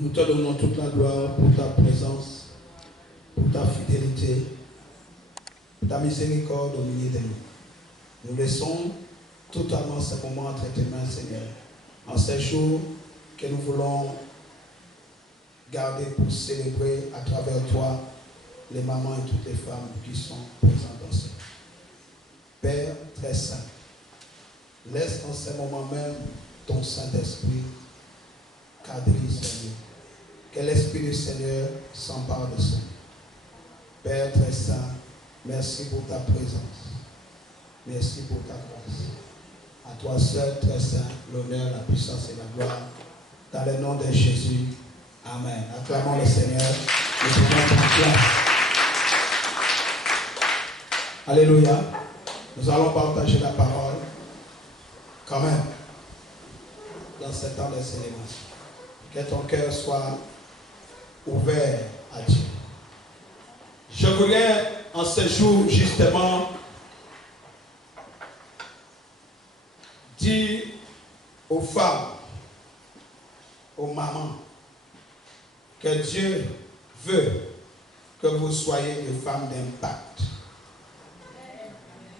Nous te donnons toute la gloire pour ta présence, pour ta fidélité, pour ta miséricorde au milieu de nous. Nous laissons totalement ce moment entre tes mains, Seigneur, en ces jours que nous voulons garder pour célébrer à travers toi les mamans et toutes les femmes qui sont présentes dans ce monde. Père très saint, laisse en ce moment même ton Saint-Esprit cadrer, Seigneur. Que l'Esprit du Seigneur s'empare de ça. Père très saint, merci pour ta présence. Merci pour ta grâce. À toi seul, très saint, l'honneur, la puissance et la gloire. Dans le nom de Jésus. Amen. Acclamons le Seigneur. Nous pouvons prendre place. Alléluia. Nous allons partager la parole quand même dans ce temps de célébration. Que ton cœur soit ouvert à Dieu. Je voulais en ce jour justement dire aux femmes, aux mamans, que Dieu veut que vous soyez des femmes d'impact.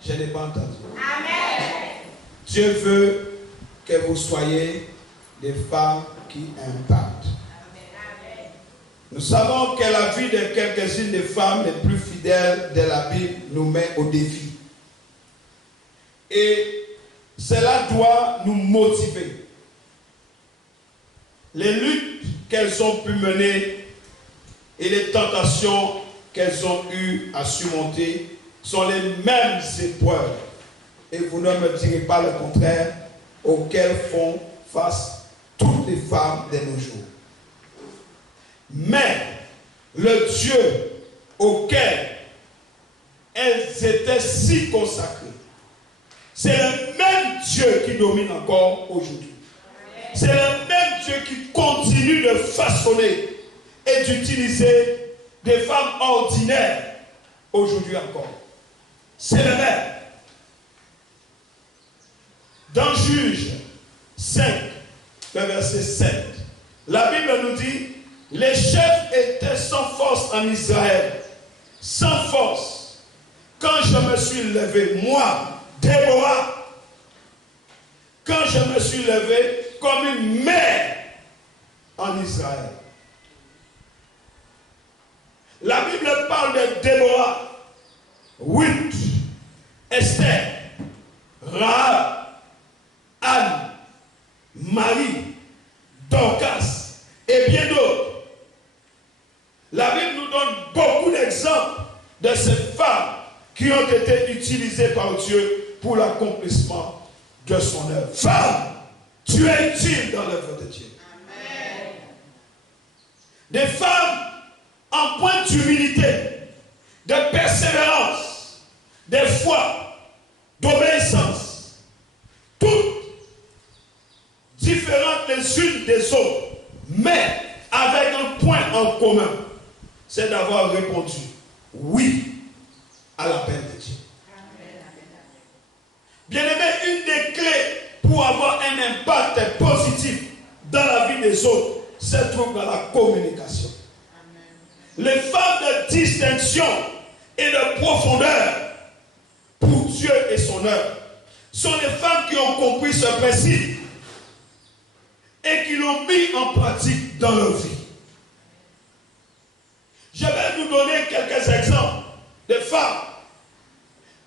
Je n'ai pas entendu. Amen. Dieu veut que vous soyez des femmes qui impactent. Nous savons que la vie de quelques-unes des femmes les plus fidèles de la Bible nous met au défi. Et cela doit nous motiver. Les luttes qu'elles ont pu mener et les tentations qu'elles ont eu à surmonter sont les mêmes épreuves. Et vous ne me direz pas le contraire, auxquelles font face toutes les femmes de nos jours. Mais le Dieu auquel elles étaient si consacrées, c'est le même Dieu qui domine encore aujourd'hui. C'est le même Dieu qui continue de façonner et d'utiliser des femmes ordinaires aujourd'hui encore. C'est le même. Dans Juges 5, le verset 7, la Bible nous dit: les chefs étaient sans force en Israël, sans force. Quand je me suis levé, moi, Déborah, quand je me suis levé comme une mère en Israël. La Bible parle de Déborah, Ruth, Esther, Rahab, Anne, Marie, Dorcas et bien d'autres. La Bible nous donne beaucoup d'exemples de ces femmes qui ont été utilisées par Dieu pour l'accomplissement de son œuvre. Femme, tu es utile dans l'œuvre de Dieu. Amen. Des femmes en point d'humilité, de persévérance, de foi, d'obéissance, toutes différentes les unes des autres, mais avec un point en commun, c'est d'avoir répondu oui à l'appel de Dieu. Bien-aimé, une des clés pour avoir un impact positif dans la vie des autres se trouve dans la communication. Les femmes de distinction et de profondeur pour Dieu et son œuvre sont les femmes qui ont compris ce principe et qui l'ont mis en pratique dans leur vie. Je vais vous donner quelques exemples de femmes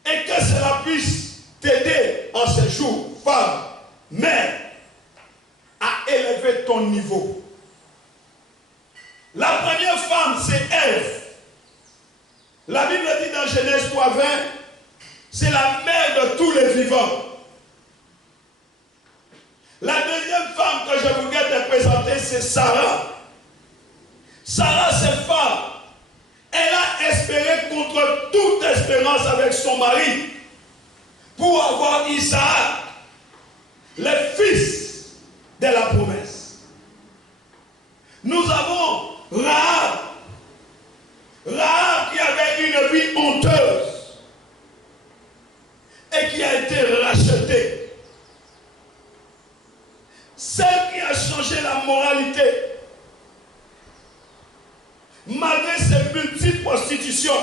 et que cela puisse t'aider en ces jours, femme, mère, à élever ton niveau. La première femme, c'est Ève. La Bible dit dans Genèse 3:20, c'est la mère de tous les vivants. La deuxième femme que je voudrais te présenter, c'est Sarah. Sarah, cette femme, elle a espéré contre toute espérance avec son mari pour avoir Isaac, le fils de la promesse. Nous avons Rahab. Rahab qui avait une vie honteuse et qui a été rachetée. Celle qui a changé la moralité malgré ses multiples prostitutions,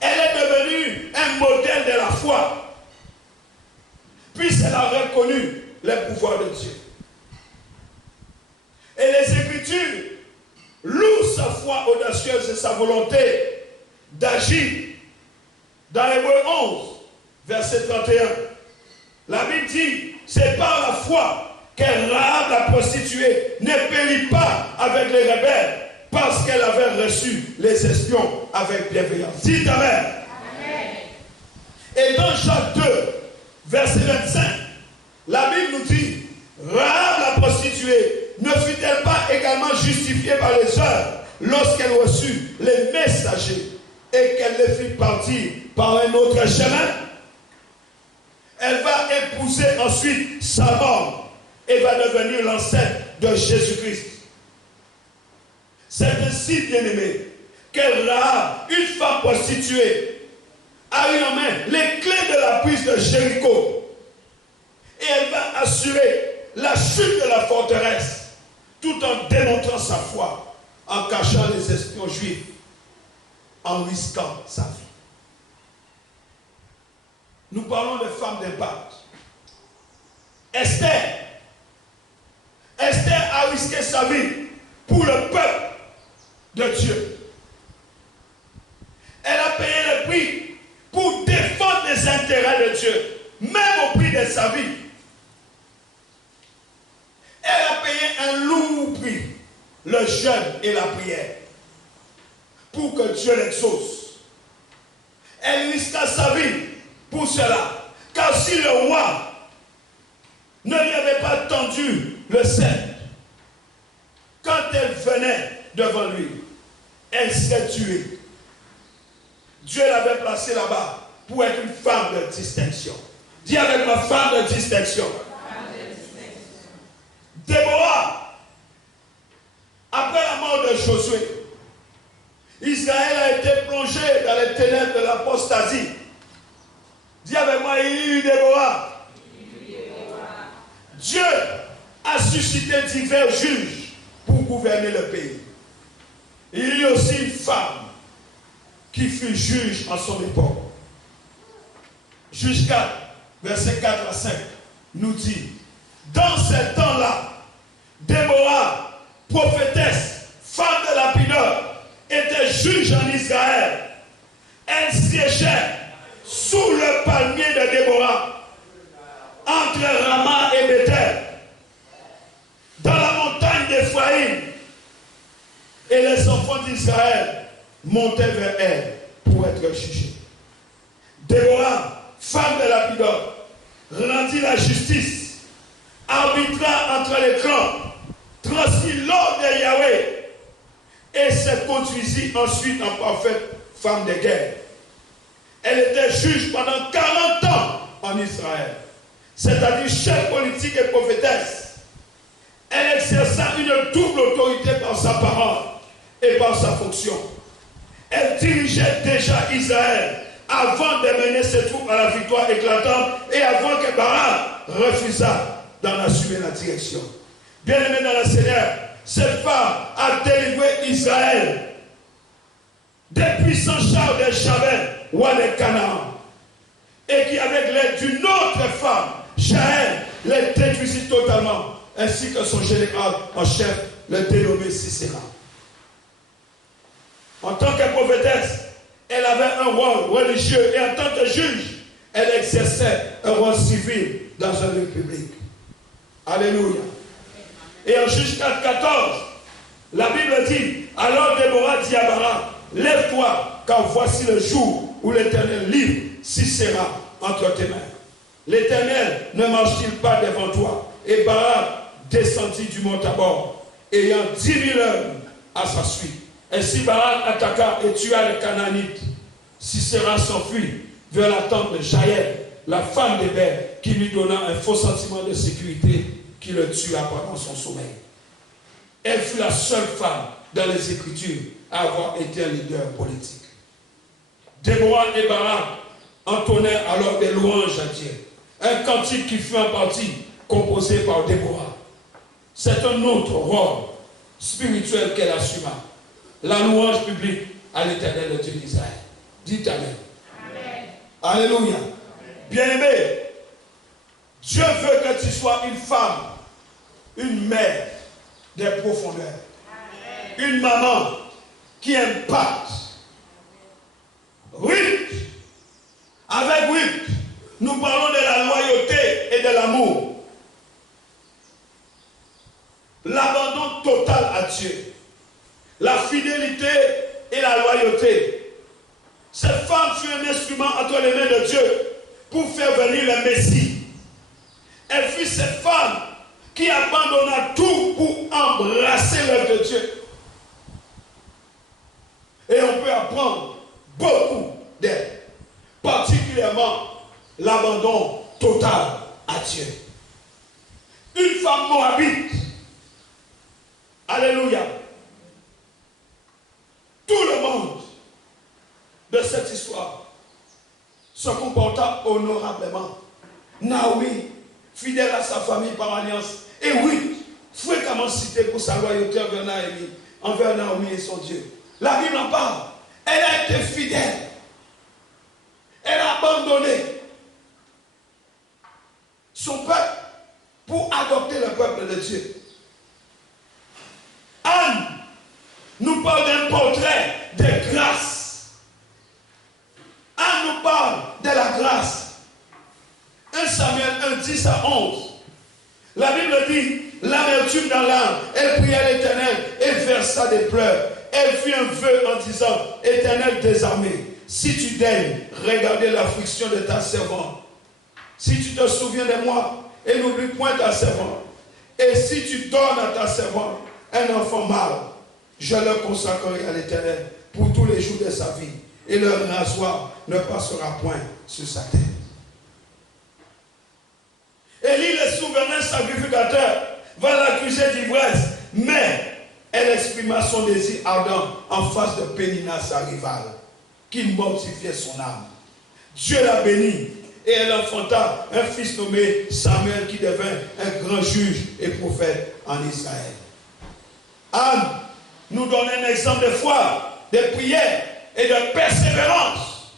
elle est devenue un modèle de la foi, puisqu'elle a reconnu les pouvoirs de Dieu. Et les Écritures louent sa foi audacieuse et sa volonté d'agir. Dans Hébreux 11, verset 31, la Bible dit, c'est par la foi que Rahab la prostituée ne périt pas avec les rebelles, parce qu'elle avait reçu les espions avec bienveillance. Dites Amen. Amen. Et dans Jacques 2, verset 25, la Bible nous dit, Rahab la prostituée ne fut-elle pas également justifiée par les œuvres lorsqu'elle reçut les messagers et qu'elle les fit partir par un autre chemin? Elle va épouser ensuite Salmon et va devenir l'ancêtre de Jésus-Christ. C'est ainsi, bien-aimé, que Rahab, une femme prostituée, a eu en main les clés de la prise de Jéricho. Et elle va assurer la chute de la forteresse, tout en démontrant sa foi, en cachant les espions juifs, en risquant sa vie. Nous parlons de femmes d'impact. Esther a risqué sa vie pour le peuple de Dieu. Elle a payé le prix pour défendre les intérêts de Dieu, même au prix de sa vie. Elle a payé un lourd prix, le jeûne et la prière, pour que Dieu l'exauce. Elle risqua sa vie pour cela, car si le roi ne lui avait pas tendu le sceptre, quand elle venait devant lui, elle serait tuée. Dieu l'avait placée là-bas pour être une femme de distinction. Dis avec ma femme de distinction. Déborah, après la mort de Josué, Israël a été plongé dans les ténèbres de l'apostasie. Dis avec moi, il y a eu Déborah. Dieu a suscité divers juges pour gouverner le pays. Il y a aussi une femme qui fut juge en son époque. Juge 4, verset 4 à 5, nous dit, dans ces temps-là, Déborah, prophétesse, femme de lapideur, était juge en Israël. Elle siégeait sous le palmier de Déborah, entre Rama et Bethel, dans la montagne d'Éphraïm. Et les enfants d'Israël montaient vers elle pour être jugés. Déborah, femme de lapideur, rendit la justice, arbitra entre les clans, transmit l'ordre de Yahweh et se conduisit ensuite en parfaite femme de guerre. Elle était juge pendant 40 ans en Israël, c'est-à-dire chef politique et prophétesse. Elle exerça une double autorité par sa parole et par sa fonction. Elle dirigeait déjà Israël avant de mener ses troupes à la victoire éclatante et avant que Barak refusât d'en assumer la direction. Bien-aimé dans le Seigneur, cette femme a délivré Israël des puissants chars de Javel, roi de Canaan, et qui, avec l'aide d'une autre femme, Jaël, les détruisit totalement, ainsi que son général en chef, le dénommé Sisera. En tant que prophétesse, elle avait un rôle religieux, et en tant que juge, elle exerçait un rôle civil dans un lieu public. Alléluia. Et en Juge 4, 14, la Bible dit, alors Déborah dit à Barak, lève-toi, car voici le jour où l'Éternel livre Sisera entre tes mains. L'Éternel ne marche-t-il pas devant toi? Et Barak descendit du mont Tabor, ayant 10 000 hommes à sa suite. Ainsi Barak attaqua et tua les Canaanites. Sisera s'enfuit vers la tente de Jaël, la femme d'Héber, qui lui donna un faux sentiment de sécurité, qui le tua pendant son sommeil. Elle fut la seule femme dans les Écritures à avoir été un leader politique. Déborah et Barak entonnèrent alors des louanges à Dieu. Un cantique qui fut en partie composé par Déborah. C'est un autre rôle spirituel qu'elle assuma. la louange publique à l'Éternel, le Dieu d'Israël. Dites Amen. Amen. Alléluia. Bien-aimé, Dieu veut que tu sois une femme, une mère des profondeurs. Amen. Une maman qui impacte. Ruth, avec Ruth, nous parlons de la loyauté et de l'amour. L'abandon total à Dieu. La fidélité et la loyauté. Cette femme fut un instrument entre les mains de Dieu pour faire venir le Messie. Elle fut cette femme qui abandonna tout pour embrasser l'œuvre de Dieu. Et on peut apprendre beaucoup d'elle. Particulièrement l'abandon total à Dieu. Une femme moabite. Alléluia. Tout le monde de cette histoire se comporta honorablement. Naomi, fidèle à sa famille par alliance, et oui, fréquemment cité pour sa loyauté envers Naomi et son Dieu. La Bible en parle. Elle a été fidèle. Elle a abandonné son peuple pour adopter le peuple de Dieu. Anne nous parle d'un portrait de grâce. Anne nous parle de la grâce. 1 Samuel 1, 10 à 11. La Bible dit, l'amertume dans l'âme, elle pria l'Éternel et versa des pleurs. Elle fit un vœu en disant, Éternel des armées, si tu daignes regarder l'affliction de ta servante, si tu te souviens de moi et n'oublie point ta servante, et si tu donnes à ta servante un enfant mâle, je le consacrerai à l'Éternel pour tous les jours de sa vie, et le rasoir ne passera point sur sa tête. Élie, le souverain sacrificateur, va l'accuser d'ivresse, mais elle exprima son désir ardent en face de Pénina, sa rivale, qui mortifiait son âme. Dieu la bénit et elle enfanta un fils nommé Samuel qui devint un grand juge et prophète en Israël. Anne nous donne un exemple de foi, de prière et de persévérance.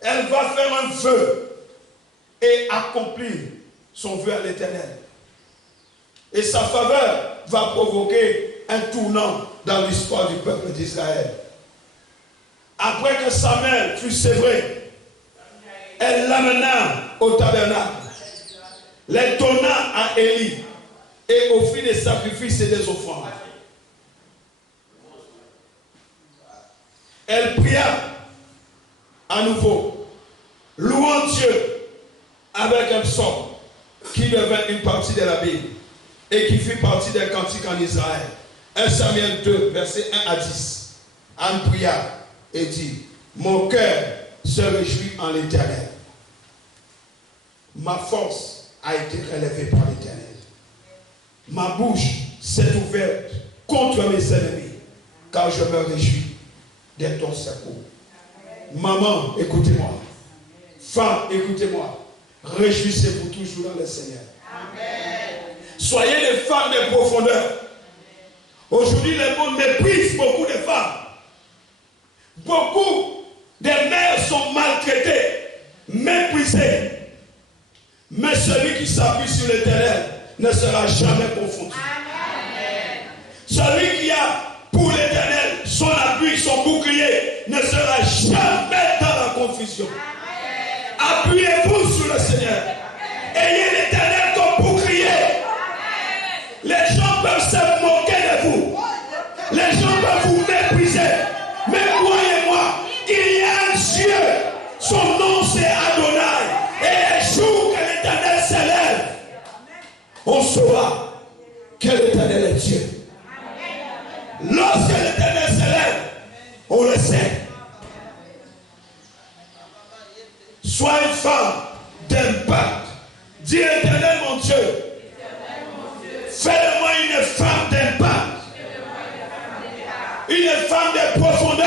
Elle va faire un vœu et accomplir son vœu à l'Éternel. Et sa faveur va provoquer un tournant dans l'histoire du peuple d'Israël. Après que Samuel fut sévré, elle l'amena au tabernacle, les donna à Élie et offrit des sacrifices et des offrandes. Elle pria à nouveau, louant Dieu avec un psaume qui devint une partie de la Bible et qui fit partie des cantiques en Israël. 1 Samuel 2, versets 1 à 10. Anne pria et dit, mon cœur se réjouit en l'Éternel. Ma force a été relevée par l'Éternel. Ma bouche s'est ouverte contre mes ennemis, car je me réjouis de ton secours. Maman, écoutez-moi. Femme, écoutez-moi. Réjouissez-vous toujours dans le Seigneur. Amen. Soyez des femmes de profondeur. Aujourd'hui, le monde méprise beaucoup de femmes. Beaucoup de mères sont maltraitées, méprisées. Mais celui qui s'appuie sur l'Éternel ne sera jamais confondu. Amen. Celui qui a pour l'Éternel son appui, son bouclier, ne sera jamais dans la confusion. Amen. Appuyez-vous sur le Seigneur. Ayez l'Éternel comme bouclier. Amen. Les gens peuvent se moquer de vous. Les gens peuvent vous mépriser. Mais croyez-moi, il y a un Dieu. Son nom c'est Adonai. Et les jours que l'Éternel s'élève, on saura que l'Éternel est Dieu. Lorsque l'Éternel s'élève, on le sait. Sois une femme d'impact. Dis l'Éternel mon Dieu. Fais-le-moi une femme d'impact. Une femme de profondeur.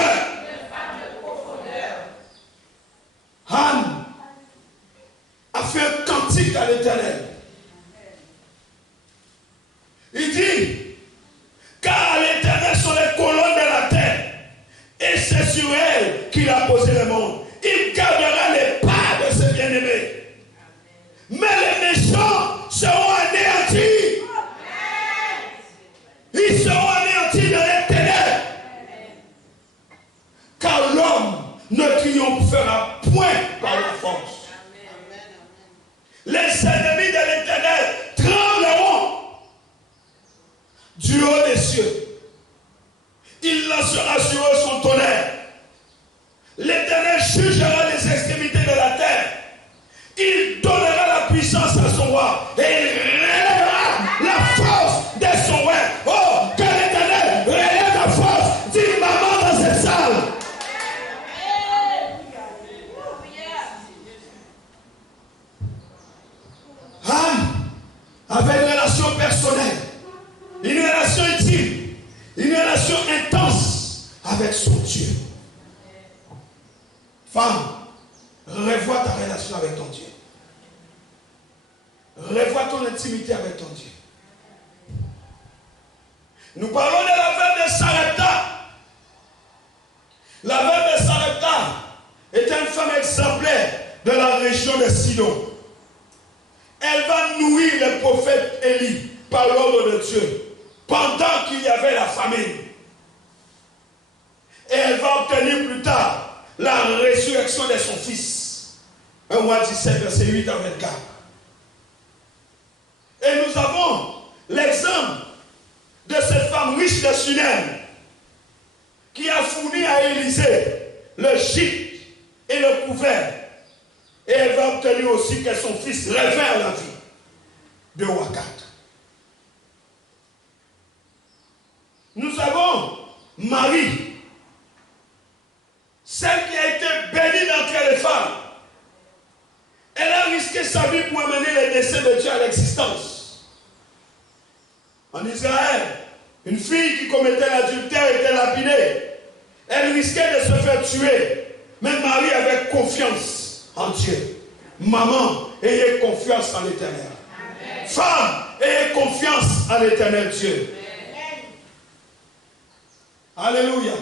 Anne a fait un cantique à l'Éternel. Il dit, car à l'Éternel sont les colonnes de les ennemis de l'Éternel trembleront du haut des cieux. Il lancera sur eux son tonnerre. L'Éternel jugera les extrémités de la terre. Il donnera la puissance à son roi et il relèvera la force de son roi. Oh, que l'Éternel relève la force d'une maman dans cette salle. Anne avait une relation personnelle, une relation intime, une relation intense avec son Dieu. Femme, revois ta relation avec ton Dieu. Revois ton intimité avec ton Dieu. Nous parlons de la veuve de Sarepta. La veuve de Sarepta est une femme exemplaire de la région de Sidon. Elle va nourrir le prophète Élie par l'ordre de Dieu pendant qu'il y avait la famine. Et elle va obtenir plus tard la résurrection de son fils. 1 roi 17, verset 8 à 24. Et nous avons l'exemple de cette femme riche de Sunem qui a fourni à Élisée le gîte et le couvert. Et elle va obtenir aussi que son fils revient à la vie. De roi 4. Nous avons Marie, celle qui a été bénie d'entre les femmes. Elle a risqué sa vie pour amener les desseins de Dieu à l'existence. En Israël, une fille qui commettait l'adultère était lapidée. Elle risquait de se faire tuer. Mais Marie avait confiance en Dieu. Maman, ayez confiance en l'Éternel. Femme, ayez confiance en l'Éternel Dieu. Alléluia.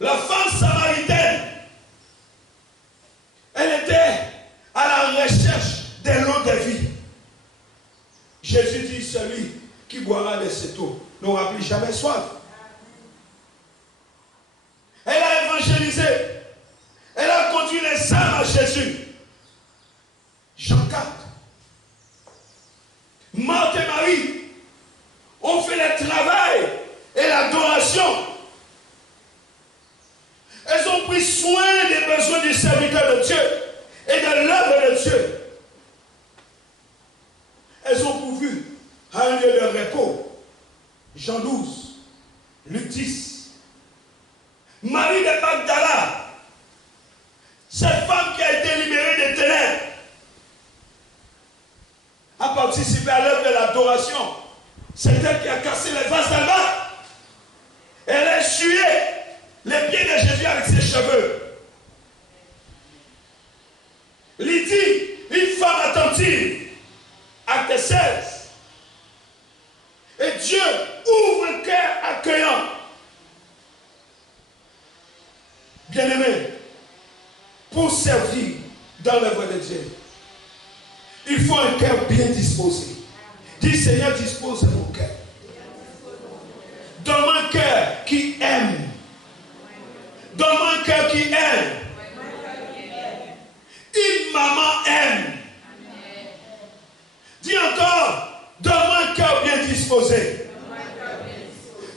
La femme samaritaine, elle était à la recherche de l'eau de vie. Jésus dit, celui qui boira de cette eau n'aura plus jamais soif. Elle a évangélisé. Elle a conduit les âmes à Jésus. Jean 4. Marthe et Marie ont fait le travail et l'adoration. Elles ont pris soin des besoins du serviteur de Dieu et de l'œuvre de Dieu. Elles ont pourvu à un lieu de repos. Jean 12, Luc 10. Marie de Magdala, cette femme qui a été libérée des ténèbres, a participé à l'œuvre de l'adoration. C'est elle qui a cassé les vases d'albâtre. Elle a essuyé les pieds de Jésus avec ses cheveux. Lydie, une femme attentive, acte 16. Et Dieu ouvre un cœur accueillant. Bien-aimé, pour servir dans l'œuvre de Dieu, il faut un cœur bien disposé. Dis, Seigneur, dispose mon cœur. Donne-moi un cœur qui aime. Donne-moi un cœur qui aime. Une maman aime. Dis encore, donne-moi un cœur bien disposé.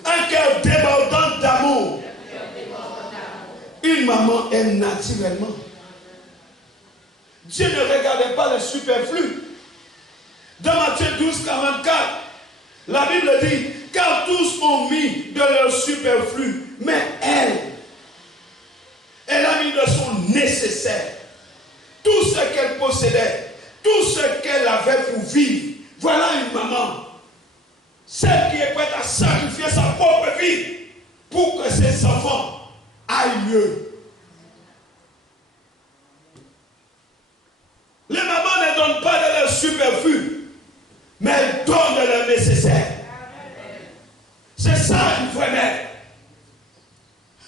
Un cœur débordant d'amour. Une maman aime naturellement. Dieu ne regardait pas le superflu. Dans Matthieu 12, 44, la Bible dit, car tous ont mis de leur superflu, mais elle a mis de son nécessaire. Tout ce qu'elle possédait, tout ce qu'elle avait pour vivre. Voilà une maman. Celle qui est prête à sacrifier sa propre vie pour que ses enfants aillent mieux. Les mamans ne donnent pas de leur superflu, mais elles donnent de leur nécessaire. C'est ça une vraie mère.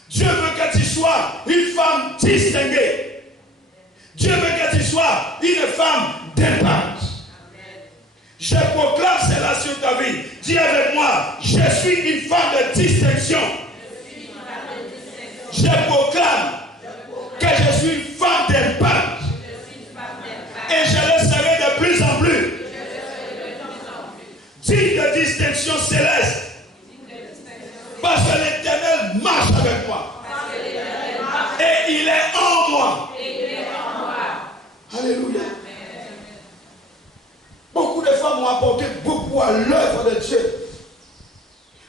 Dieu veut que tu sois une femme distinguée. Dieu veut que tu sois une femme d'impact. Je proclame cela sur ta vie. Dis avec moi, je suis une femme de distinction. Je proclame que je suis une femme d'impact. Et je le serai de ont apporté beaucoup à l'œuvre de Dieu.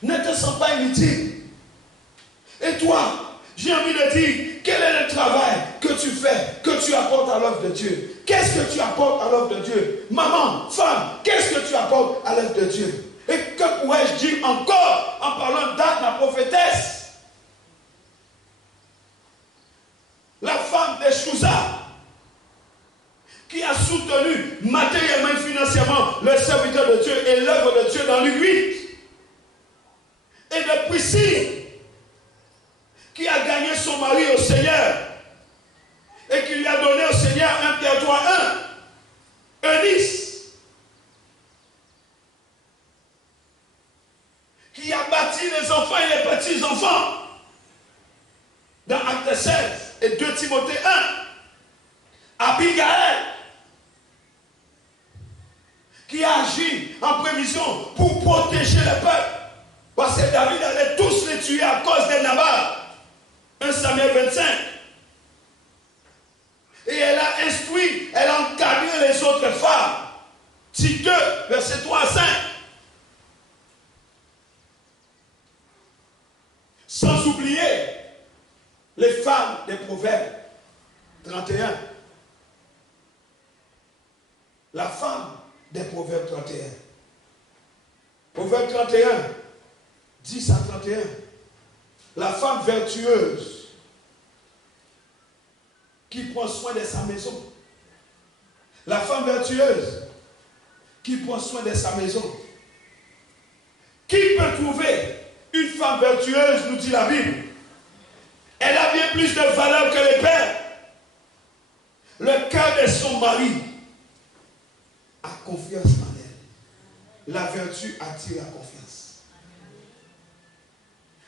Ne te sens pas inutile. Et toi, j'ai envie de dire, quel est le travail que tu fais, que tu apportes à l'œuvre de Dieu? Qu'est-ce que tu apportes à l'œuvre de Dieu? Maman, femme, qu'est-ce que tu apportes à l'œuvre de Dieu? Et que pourrais-je dire encore en parlant d'Anne, la prophétesse? La femme de Chouza, qui a soutenu matériellement et financièrement le serviteur de Dieu et l'œuvre de Dieu dans l'Église. Et de Priscille, qui a gagné son mari au Seigneur et qui lui a donné au Seigneur 1 Pierre 3:1, Eunice, qui a bâti les enfants et les petits-enfants dans Actes 16 et 2 Timothée 1, Abigail, qui a agi en prévision pour protéger le peuple. Parce que David allait tous les tuer à cause de Nabal. 1 Samuel 25. Et elle a instruit, elle a encadré les autres femmes. Tite 2, verset 3 à 5. Sans oublier les femmes des Proverbes 31. La femme des Proverbes 31. Proverbe 31, 10 à 31. La femme vertueuse qui prend soin de sa maison. La femme vertueuse qui prend soin de sa maison. Qui peut trouver une femme vertueuse, nous dit la Bible? Elle a bien plus de valeur que les pères. Le cœur de son mari a confiance en elle. La vertu attire la confiance.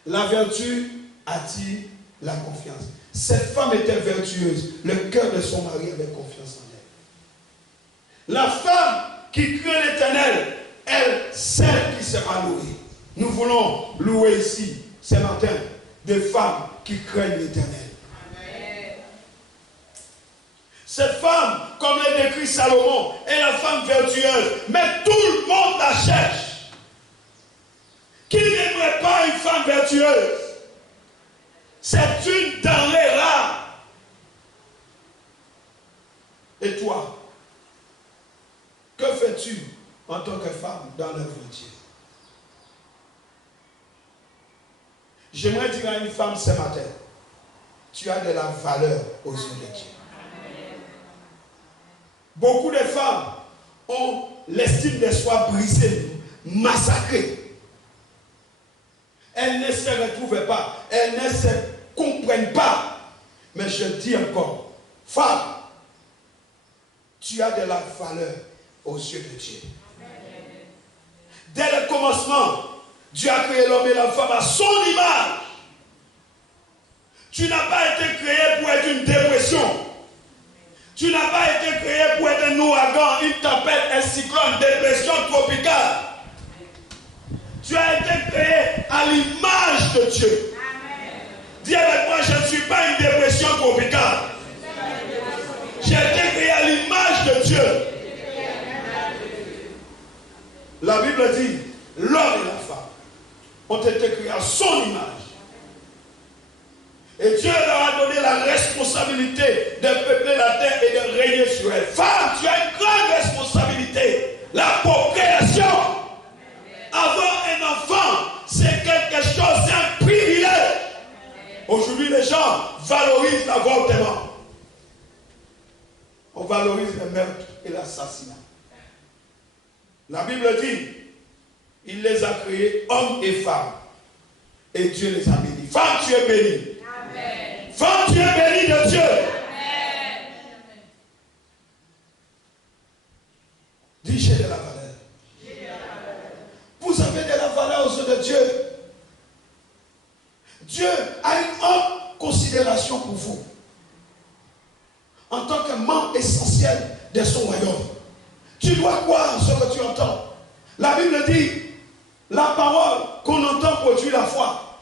La vertu attire la confiance. Cette femme était vertueuse. Le cœur de son mari avait confiance en elle. La femme qui craint l'Éternel, elle, celle qui sera louée. Nous voulons louer ici, ce matin, des femmes qui craignent l'Éternel. Cette femme, comme l'a décrit Salomon, est la femme vertueuse. Mais tout le monde la cherche. Qui n'aimerait pas une femme vertueuse? C'est une denrée rare. Et toi, que fais-tu en tant que femme dans l'œuvre de Dieu? J'aimerais dire à une femme ce matin, tu as de la valeur aux yeux de Dieu. Beaucoup de femmes ont l'estime de soi brisée, massacrée. Elles ne se retrouvent pas, elles ne se comprennent pas. Mais je dis encore, femme, tu as de la valeur aux yeux de Dieu. Dès le commencement, Dieu a créé l'homme et la femme à son image. Tu n'as pas été créé pour être une dépression. Tu n'as pas été créé pour être un ouragan, une tempête, un cyclone, dépression tropicale. Tu as été créé à l'image de Dieu. Dis avec moi, je ne suis pas une dépression tropicale. J'ai été créé à l'image de Dieu. La Bible dit, l'homme et la femme ont été créés à son image. Et Dieu leur a donné la responsabilité de peupler la terre et de régner sur elle. Femme, tu as une grande responsabilité. La procréation. Avoir un enfant, c'est quelque chose, c'est un privilège. Aujourd'hui, les gens valorisent l'avortement. On valorise le meurtre et l'assassinat. La Bible dit, il les a créés hommes et femmes. Et Dieu les a bénis. Femme, tu es bénie. Amen. Femme, tu es bénie de Dieu. Amen. Dis, j'ai de la valeur. Vous avez de la valeur aux yeux de Dieu. Dieu a une haute considération pour vous. En tant que membre essentiel de son royaume. Tu dois croire ce que tu entends. La Bible dit, la parole qu'on entend produit la foi.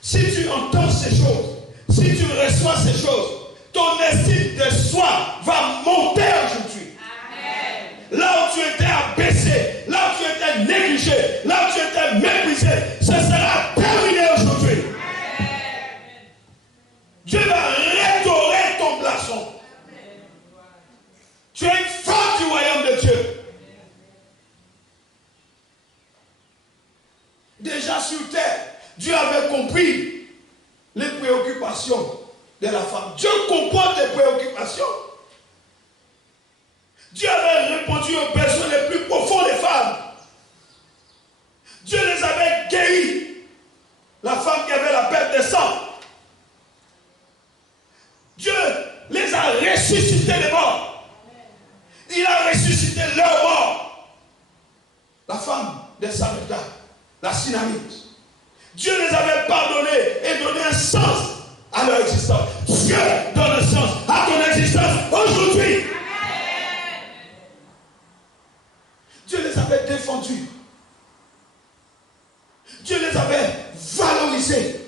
Si tu entends ces choses, si tu reçois ces choses, ton estime de soi va monter aujourd'hui. Amen. Là où tu étais abaissé, négligé, là où tu étais méprisé, ce sera terminé aujourd'hui. Dieu va restaurer ton blason. Tu es une femme du royaume de Dieu. Déjà sur terre, Dieu avait compris les préoccupations de la femme. Dieu comprend tes préoccupations. Dieu avait répondu aux besoins les plus profonds des femmes. Dieu les avait guéris. La femme qui avait la perte de sang. Dieu les a ressuscités les morts. Il a ressuscité leurs morts. La femme de Sarepta, la Synamite. Dieu les avait pardonnés et donné un sens à leur existence. Dieu donne un sens à ton existence aujourd'hui. Dieu les avait défendus. Dieu les avait valorisés.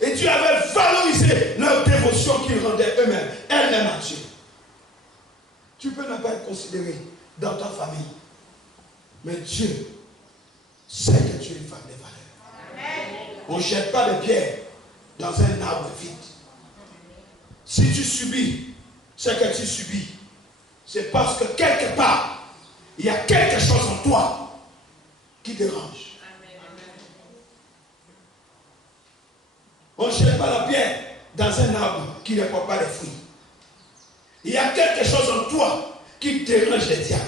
Et Dieu avait valorisé leur dévotion qu'ils rendaient eux-mêmes, elles-mêmes à Dieu. Tu peux ne pas être considéré dans ta famille. Mais Dieu sait que tu es une femme de valeur. On ne jette pas de pierres dans un arbre vide. Si tu subis ce que tu subis, c'est parce que quelque part, il y a quelque chose en toi qui dérange. On ne jette pas la pierre dans un arbre qui ne porte pas de fruits. Il y a quelque chose en toi qui dérange les diables.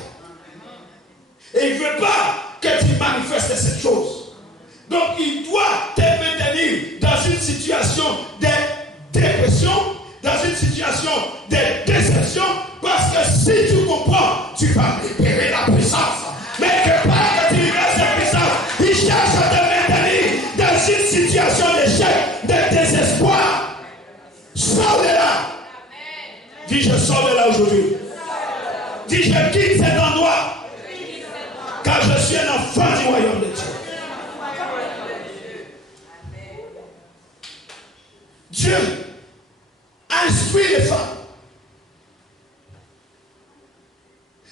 Et il ne veut pas que tu manifestes cette chose. Donc il doit te maintenir dans une situation de dépression, dans une situation de déception, parce que si tu comprends, tu vas libérer la puissance. Mais que pas que tu libères cette puissance, il cherche à te maintenir dans une situation d'échec, de désespoir. Sors de là. Dis, je sors de là aujourd'hui. Dis, je quitte cet endroit. Car je suis un enfant du royaume de Dieu. Dieu instruit les femmes.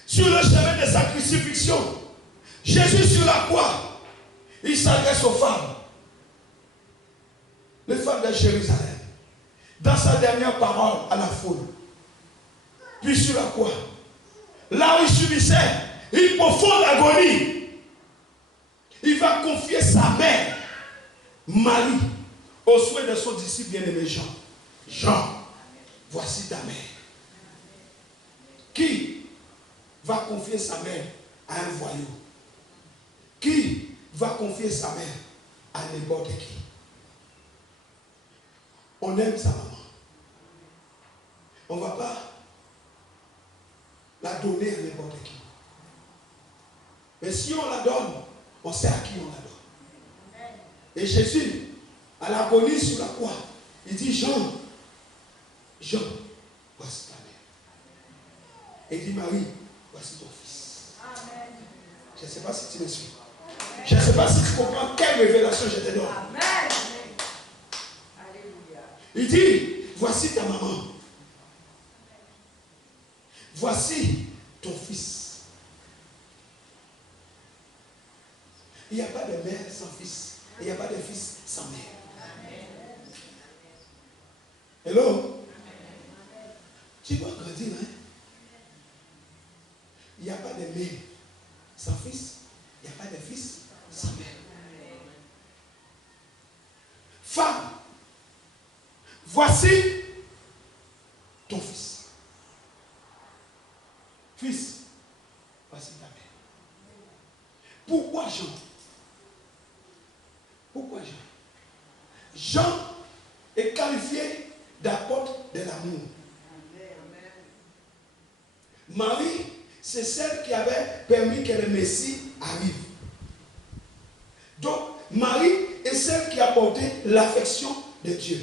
Sur le chemin de sa crucifixion, Jésus sur la croix, il s'adresse aux femmes. Les femmes de Jérusalem. Dans sa dernière parole à la foule. Puis sur la croix, là où il subissait une profonde agonie, il va confier sa mère, Marie, aux souhaits de son disciple bien-aimé Jean. Jean, voici ta mère. Qui va confier sa mère à un voyou? Qui va confier sa mère à n'importe qui? On aime sa maman. On ne va pas la donner à n'importe qui. Mais si on la donne, on sait à qui on la donne. Et Jésus, à l'agonie sur la croix, il dit, Jean, voici ta mère. Et il dit, Marie, voici ton fils. Amen. Je ne sais pas si tu me suis. Je ne sais pas si tu comprends quelle révélation je te donne. Amen. Il dit, voici ta maman. Voici ton fils. Il n'y a pas de mère sans fils. Il n'y a pas de fils sans mère. Hello? Tu dois grandir, hein? Il n'y a pas de mère sans fils. Il n'y a pas de fils sans mère. Femme, voici ton fils. Fils, voici ta mère. Pourquoi Jean? Pourquoi Jean? Jean est qualifié d'apôtre de l'amour. Marie, c'est celle qui avait permis que le Messie arrive. Donc, Marie est celle qui a porté l'affection de Dieu.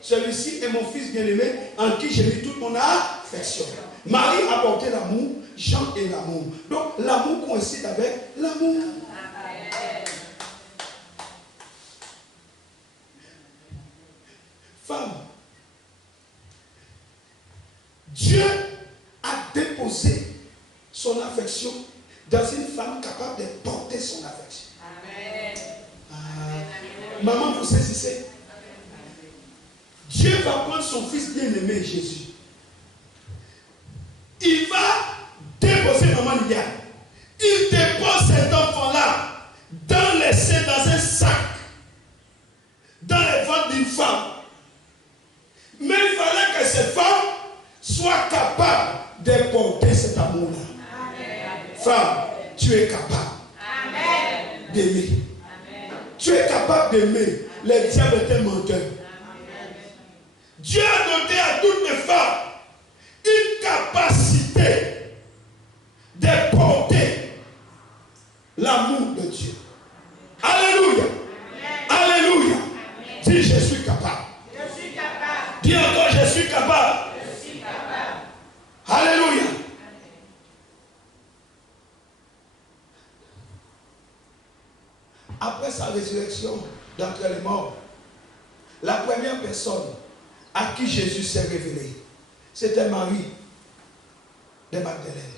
Celui-ci est mon fils bien-aimé en qui j'ai mis toute mon affection. Marie a porté l'amour, Jean est l'amour. Donc, l'amour coïncide avec l'amour. Femme, Dieu a déposé son affection dans une femme capable de porter son affection. Amen. Maman, vous saisissez? Dieu va prendre son fils bien-aimé, Jésus. Il va déposer maman Liliane. Il dépose cet enfant-là dans un sac, dans les ventres d'une femme. Mais il fallait que cette femme soit capable de porter cet amour-là. Femme, tu es capable d'aimer. Tu es capable d'aimer. Les diables étaient menteurs. Dieu a donné à toutes les femmes une capacité de porter l'amour de Dieu. Alléluia. Alléluia. Dis, je suis capable. Je suis capable. Dis encore, je suis capable. Je suis capable. Alléluia. Après sa résurrection d'entre les morts, la première personne à qui Jésus s'est révélé, c'était Marie de Magdalène.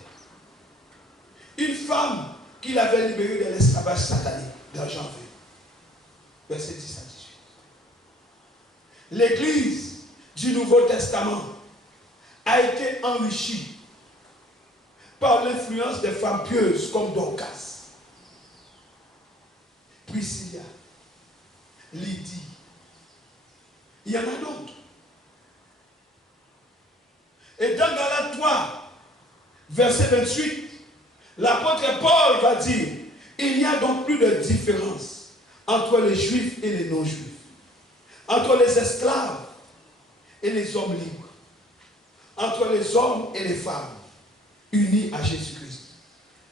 Une femme qu'il avait libérée de l'esclavage satanique dans Jean 20. Verset 10 à 18. L'église du Nouveau Testament a été enrichie par l'influence des femmes pieuses comme Dorcas, Priscilla, Lydie. Il y en a d'autres. Et dans Galates 3, verset 28, l'apôtre Paul va dire, il n'y a donc plus de différence entre les juifs et les non-juifs, entre les esclaves et les hommes libres, entre les hommes et les femmes, unis à Jésus-Christ.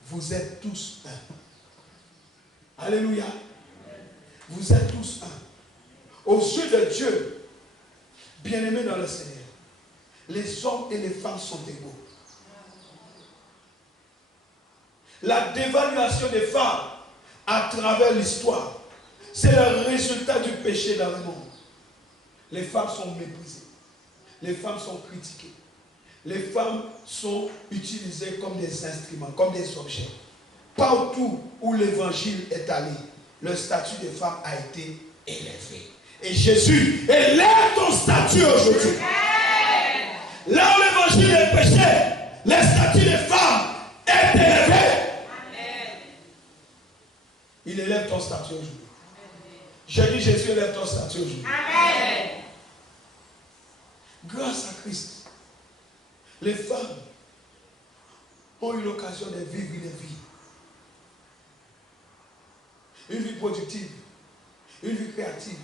Vous êtes tous un. Alléluia. Vous êtes tous un. Aux yeux de Dieu, bien-aimés dans le Seigneur, les hommes et les femmes sont égaux. La dévaluation des femmes à travers l'histoire, c'est le résultat du péché dans le monde. Les femmes sont méprisées. Les femmes sont critiquées. Les femmes sont utilisées comme des instruments, comme des objets. Partout où l'évangile est allé, le statut des femmes a été élevé. Et Jésus élève ton statut aujourd'hui. Là où l'évangile est péché, le statut des femmes est élevé. Il élève ton statut aujourd'hui. Je dis Jésus élève ton statut aujourd'hui. Amen. Grâce à Christ, les femmes ont eu l'occasion de vivre une vie. Une vie productive, une vie créative,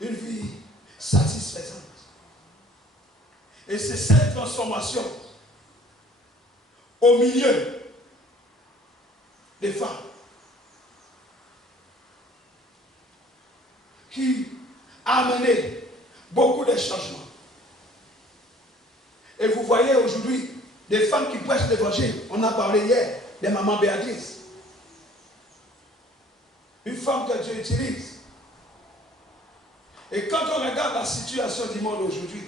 une vie satisfaisante. Et c'est cette transformation au milieu des femmes qui a amené beaucoup de changements. Et vous voyez aujourd'hui des femmes qui prêchent l'évangile. On a parlé hier de maman Béatrice. Une femme que Dieu utilise. Et quand on regarde la situation du monde aujourd'hui,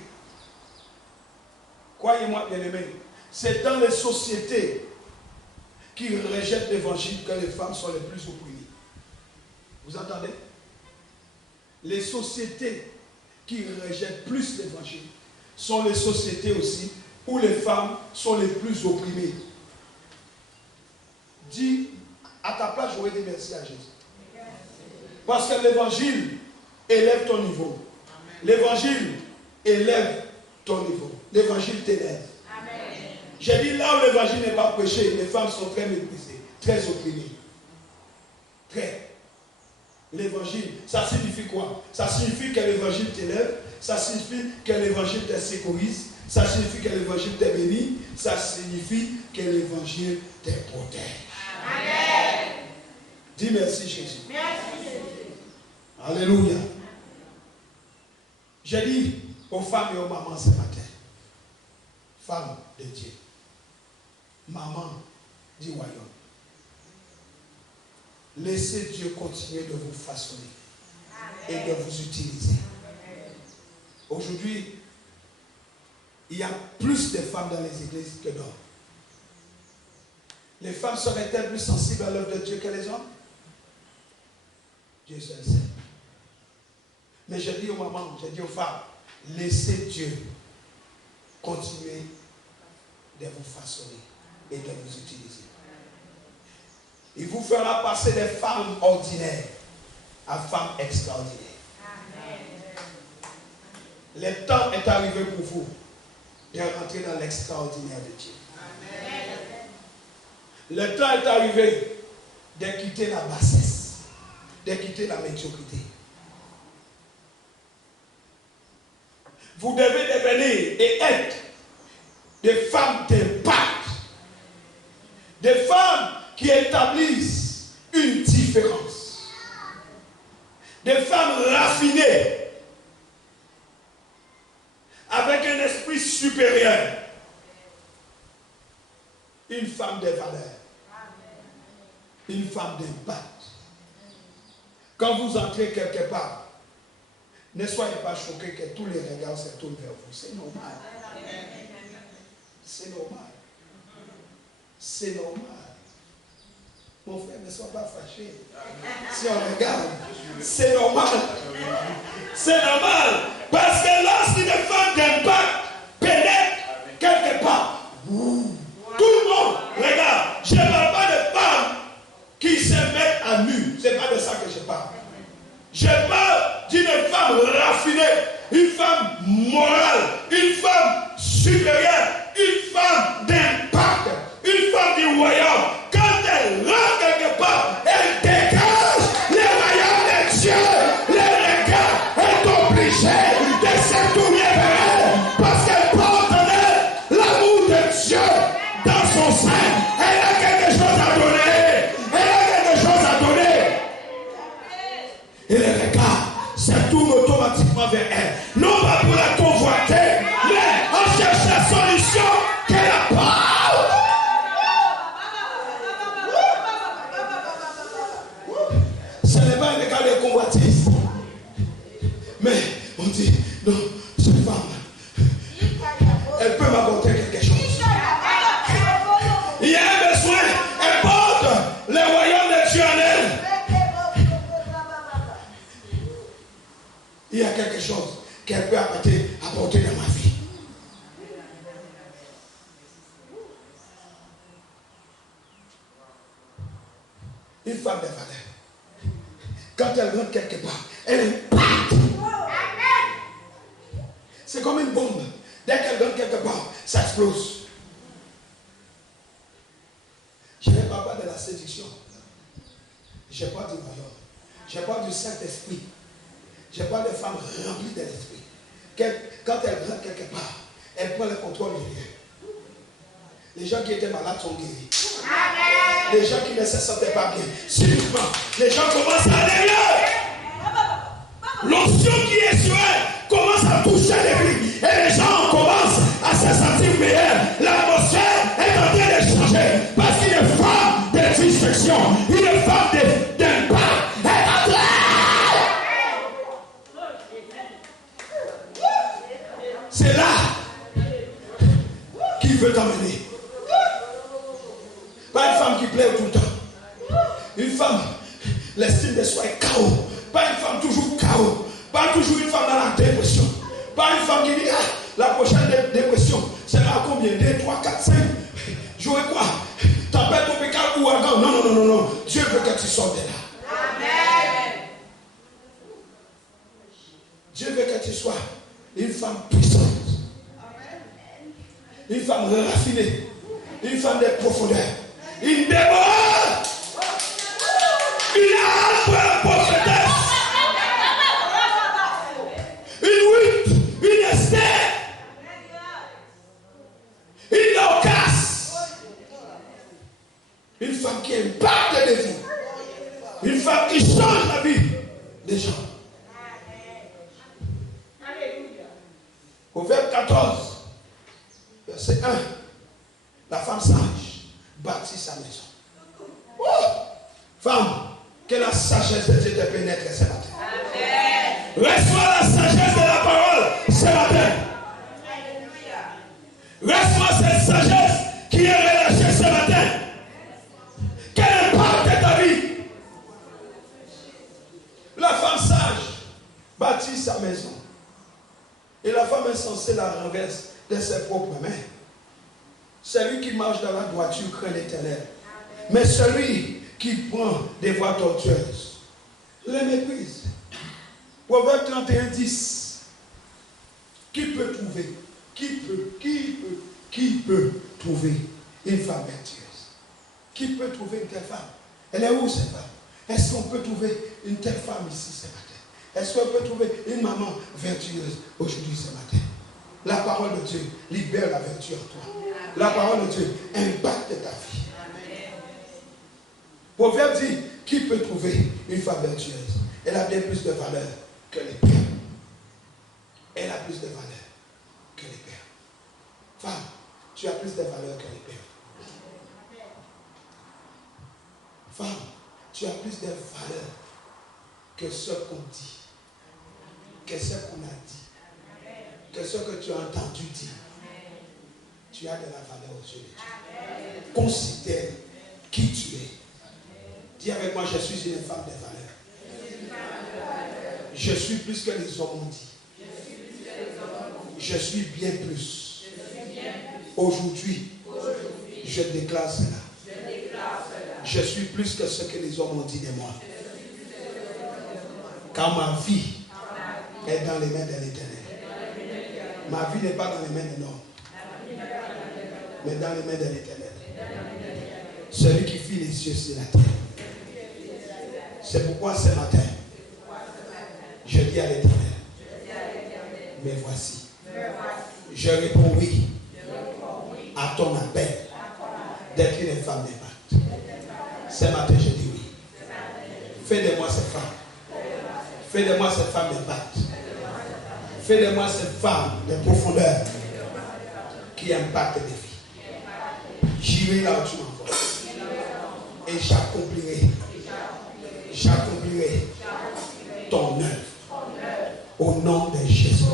croyez-moi bien aimé, c'est dans les sociétés qui rejettent l'évangile que les femmes sont les plus opprimées. Vous entendez? Les sociétés qui rejettent plus l'évangile sont les sociétés aussi où les femmes sont les plus opprimées. Dis, à ta place, j'aurais dit merci à Jésus. Parce que l'évangile élève ton niveau. L'évangile élève ton niveau. L'évangile t'élève. J'ai dit là où l'évangile n'est pas prêché, les femmes sont très méprisées, très opprimées. Très. L'évangile, ça signifie quoi? Ça signifie que l'évangile t'élève, ça signifie que l'évangile te sécurise, ça signifie que l'évangile te bénit, ça signifie que l'évangile te protège. Amen. Dis merci Jésus. Merci Jésus. Alléluia. J'ai dit aux femmes et aux mamans ce matin, femmes de Dieu, maman du royaume, laissez Dieu continuer de vous façonner et de vous utiliser. Aujourd'hui, il y a plus de femmes dans les églises que d'hommes. Les femmes seraient-elles plus sensibles à l'œuvre de Dieu que les hommes? Dieu seul sait. Mais je dis aux mamans, je dis aux femmes, laissez Dieu continuer de vous façonner et de vous utiliser. Il vous fera passer des femmes ordinaires à femmes extraordinaires. Le temps est arrivé pour vous de rentrer dans l'extraordinaire de Dieu. Le temps est arrivé de quitter la bassesse, de quitter la médiocrité. Vous devez devenir et être des femmes d'impact, des femmes qui établissent une différence, des femmes raffinées, avec un esprit supérieur, une femme de valeur, une femme d'impact. Quand vous entrez quelque part, ne soyez pas choqués que tous les regards se tournent vers vous. C'est normal. C'est normal. C'est normal. Mon frère, ne sois pas fâché. Si on regarde, c'est normal. C'est normal. Parce que lorsqu'une femme d'impact pénètre quelque part, tout le monde regarde. Je ne parle pas de femmes qui se mettent à nu. Ce n'est pas de ça que je parle. Je parle d'une femme raffinée, une femme morale, une femme supérieure, une femme d'impact, une femme du royaume. Quand elle rentre quelque part, elle dégage les royaumes de Dieu. Les regards est obligé de se tourner vers elle parce qu'elle porte en elle l'amour de Dieu dans son sein. Elle a quelque chose à donner. Elle a quelque chose à donner. Et les regards se tournent automatiquement vers elle. Non pas pour la convoiter, mais on cherche la solution qu'elle apporte. Ce n'est pas un regard de convoitise. Mais on dit, non, cette femme, elle peut m'apporter quelque chose. Il y a un besoin, elle porte le royaume de Dieu en elle. Il y a quelque chose qu'elle peut apporter dans ma vie. Une femme de valeur. Quand elle rentre quelque part, elle impacte. C'est comme une bombe. Dès qu'elle rentre quelque part, ça explose. Je ne parle pas de la séduction. Je parle du royaume. Je parle du Saint-Esprit. Je parle des femmes remplies de l'esprit. Quand elles rentrent quelque part, elles prennent le contrôle du lieu. Les gens qui étaient malades sont guéris. Amen. Les gens qui ne se sentaient pas bien, subitement, les gens commencent à aller mieux. L'onction qui est sur elle commence à toucher les vies. Et les gens commencent à se sentir meilleurs. L'atmosphère est en train de changer. Parce qu'une femme de distinction, une femme d'impact est en train. C'est là qu'il veut t'emmener. Pas une femme qui plaît tout le temps. Une femme, l'estime de soi est chaos. Pas une femme toujours chaos. Pas toujours une femme dans la dépression. Pas une femme qui dit, ah, la prochaine dépression sera à combien? 2, 3, 4, 5. Jouer quoi? Tempête au pécal ou avant? Non. Dieu veut que tu sortes de là. Amen. Dieu veut que tu sois une femme puissante. Une femme raffinée. Une femme de profondeur. Une Déborah. Une âme pour la prophétesse. Une Ruth. Une Esther. Une Dorcas. Une femme qui impacte des vies. Une femme qui change la vie des gens. Au verset 14, verset 1, la femme sage bâtit sa maison. Oh! Femme, que la sagesse de Dieu te pénètre ce matin. Amen. Reçois la sagesse de la parole ce matin. Reçois cette sagesse qui est relâchée ce matin. l'homme insensé la renverse de ses propres mains. Celui qui marche dans la droiture craint l'Éternel. Mais celui qui prend des voies tortueuses les méprise. Proverbe 31, 10. Qui peut trouver? Qui peut trouver une femme vertueuse? Qui peut trouver une telle femme? Elle est où cette femme? Est-ce qu'on peut trouver une telle femme ici ce matin? Est-ce qu'on peut trouver une maman vertueuse aujourd'hui ce matin? La parole de Dieu libère la vertu en toi. La parole de Dieu impacte ta vie. Proverbe dit, qui peut trouver une femme vertueuse? Elle a bien plus de valeur que les pères. Elle a plus de valeur que les pères. Femme, tu as plus de valeur que les pères. Femme, tu as plus de valeur que ce qu'on dit, que ce qu'on a dit, que ce que tu as entendu dire. Tu as de la valeur aux yeux de Dieu. Considère qui tu es. Dis avec moi, je suis une femme de valeur. Je suis plus que les hommes ont dit. Je suis bien plus. Aujourd'hui, je déclare cela. Je suis plus que ce que les hommes ont dit de moi. Car ma vie est dans les mains de l'Éternel. Ma vie n'est pas dans les mains de l'homme, mais dans les mains de l'Éternel. Celui qui fit les cieux sur la terre. C'est pourquoi ce matin, je dis à l'Éternel, mais voici, je réponds oui à ton appel d'être une femme d'impact. Ce matin, je dis oui. Fais de moi cette femme. Fais de moi cette femme d'impact. Fais de moi cette femme de profondeur qui impacte des vies. J'irai là où tu m'envoies. Et j'accomplirai ton œuvre. Au nom de Jésus.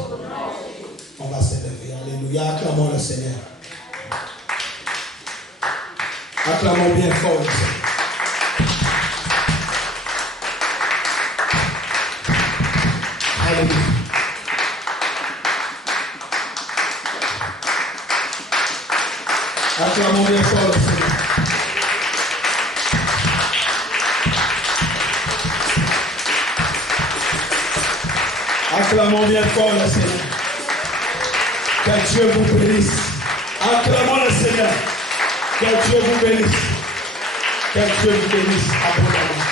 On va s'élever. Alléluia. Acclamons le Seigneur. Acclamons bien fort le Seigneur. Alléluia. Acclamons bien fort le Seigneur. Acclamons bien fort le Seigneur. Que Dieu vous bénisse. Acclamons le Seigneur. Que Dieu vous bénisse. Que Dieu vous bénisse abondamment.